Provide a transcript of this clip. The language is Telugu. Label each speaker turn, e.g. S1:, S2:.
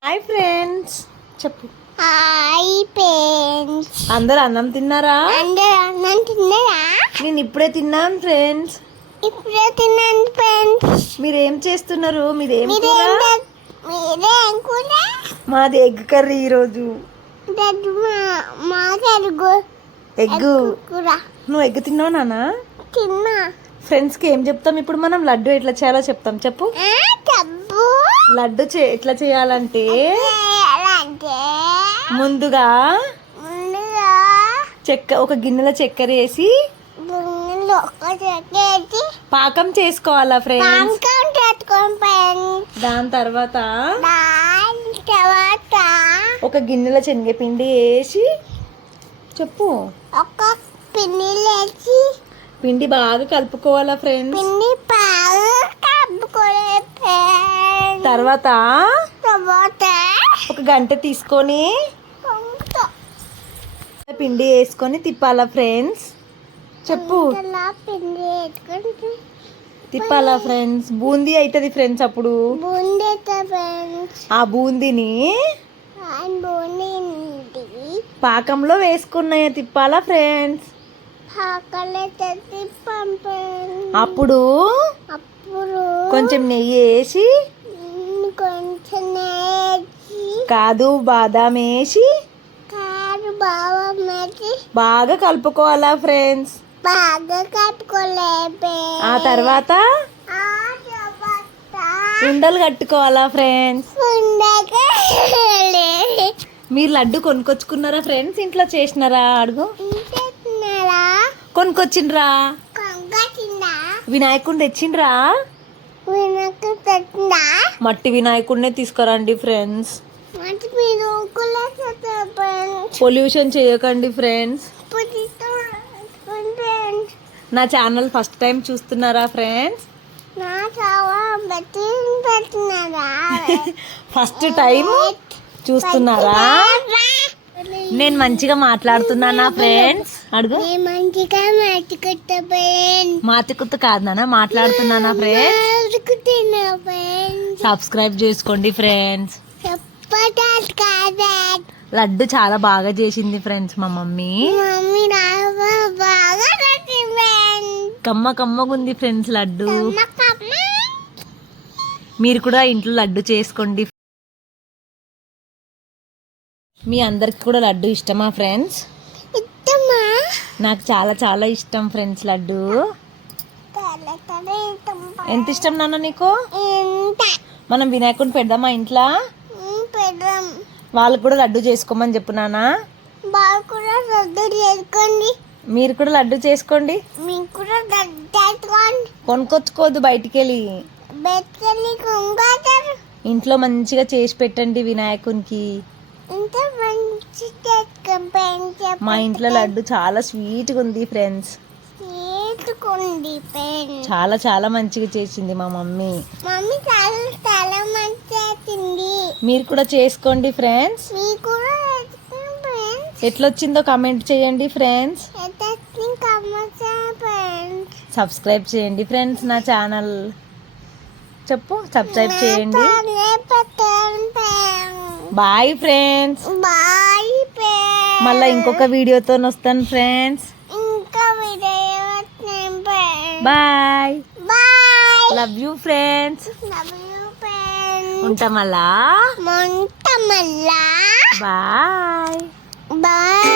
S1: హాయ్ ఫ్రెండ్స్ చెప్పు.
S2: Hi friends.
S1: అందరు అన్నం తిన్నారా?
S2: అందరూ అన్నం తిన్నారా?
S1: నేను ఇప్పుడే తిన్నాను ఫ్రెండ్స్.
S2: ఇప్పుడే తిన్నాను ఫ్రెండ్స్.
S1: మీరేం చేస్తున్నారు? మీదేం కూర?
S2: మీరేం కూర?
S1: మాది ఎగ్ కర్రీ ఈరోజు. ఎగ్
S2: కూర.
S1: నువ్వు ఎగ్ తిన్నావు నాన్న?
S2: తిన్నా.
S1: ఫ్రెండ్స్కి ఏం చెప్తాం ఇప్పుడు మనం? లడ్డు ఎట్లా చేయాలో చెప్తాం. చెప్పు. లడ్డు ఎట్లా చేయాలంటే ముందుగా ఒక గిన్నెలో చక్కెర వేసి పాకం చేసుకోవాలా ఫ్రెండ్స్. దాని తర్వాత ఒక గిన్నెలో శనగపిండి వేసి చెప్పు.
S2: ఒక
S1: పిండి బాగా కలుపుకోవాలా ఫ్రెండ్స్. తర్వాత ఒక గంట తీసుకొని పిండి వేసుకొని తిప్పాలా ఫ్రెండ్స్. చెప్పు. తిప్పాలా ఫ్రెండ్స్. బూందీ అవుతుంది ఫ్రెండ్స్. అప్పుడు ఆ బూందీని పాకంలో వేసుకున్నాయి తిప్పాలా ఫ్రెండ్స్. అప్పుడు కొంచెం నెయ్యి వేసి కాదు బాదాం వేసి బాగా కలుపుకోవాలా ఫ్రెండ్స్. ఆ తర్వాత ఉండలు కట్టుకోవాలా ఫ్రెండ్స్. మీరు లడ్డు కొనుక్కొచ్చుకున్నారా ఫ్రెండ్స్? ఇంట్లో చేసినారా? అడుగు. కొనుక్కొచ్చిండ్రా? వినాయకుడిని తెచ్చిండ్రా? మట్టి వినాయకుడినే తీసుకురండి ఫ్రెండ్స్. పొల్యూషన్ చేయకండి ఫ్రెండ్స్. నా ఛానల్ ఫస్ట్ టైం చూస్తున్నారా ఫ్రెండ్స్? ఫస్ట్ టైం చూస్తున్నారా? నేను మంచిగా మాట్లాడుతున్నానా ఫ్రెండ్స్? అడుగు. మాతికుత్తు కాదు నాన్న, మాట్లాడుతున్నానా ఫ్రెండ్స్? సబ్స్క్రైబ్ చేసుకోండి ఫ్రెండ్స్. లడ్డు చాలా బాగా చేసింది ఫ్రెండ్స్ మా మమ్మీ. కమ్మ కమ్మగుంది ఫ్రెండ్స్ లడ్డు. మీరు కూడా ఇంట్లో లడ్డు చేసుకోండి. మీ అందరికి కూడా లడ్డు ఇష్టమా ఫ్రెండ్స్? నాకు చాలా చాలా ఇష్టం ఫ్రెండ్స్ లడ్డు. ఎంత ఇష్టం నాన్న నీకు? మనం వినాయకుడిని పెడదామా ఇంట్లో? వాళ్ళకు కూడా లడ్డు చేసుకోమని చెప్పు నాన్న. మీరు కూడా లడ్డు చేసుకోండి. కొనుక్కొచ్చుకోవద్దు బయటికి వెళ్ళి. ఇంట్లో మంచిగా చేసి పెట్టండి వినాయకునికి. మా ఇంట్లో లడ్డు చాలా స్వీట్గా ఉంది ఫ్రెండ్స్. చాలా చాలా మంచిగా చేసింది మా మమ్మీ. మీరు కూడా చేసుకోండి ఫ్రెండ్స్. ఎట్లొచ్చిందో కమెంట్ చేయండి ఫ్రెండ్స్. సబ్స్క్రైబ్ చేయండి ఫ్రెండ్స్ నా ఛానల్. చెప్పు. సబ్స్క్రైబ్ చేయండి. Bye friends. మళ్ళీ ఇంకొక వీడియోతో వస్తాను friends. Bye. Love you friends. ఉంటా మళ్ళా. బాయ్.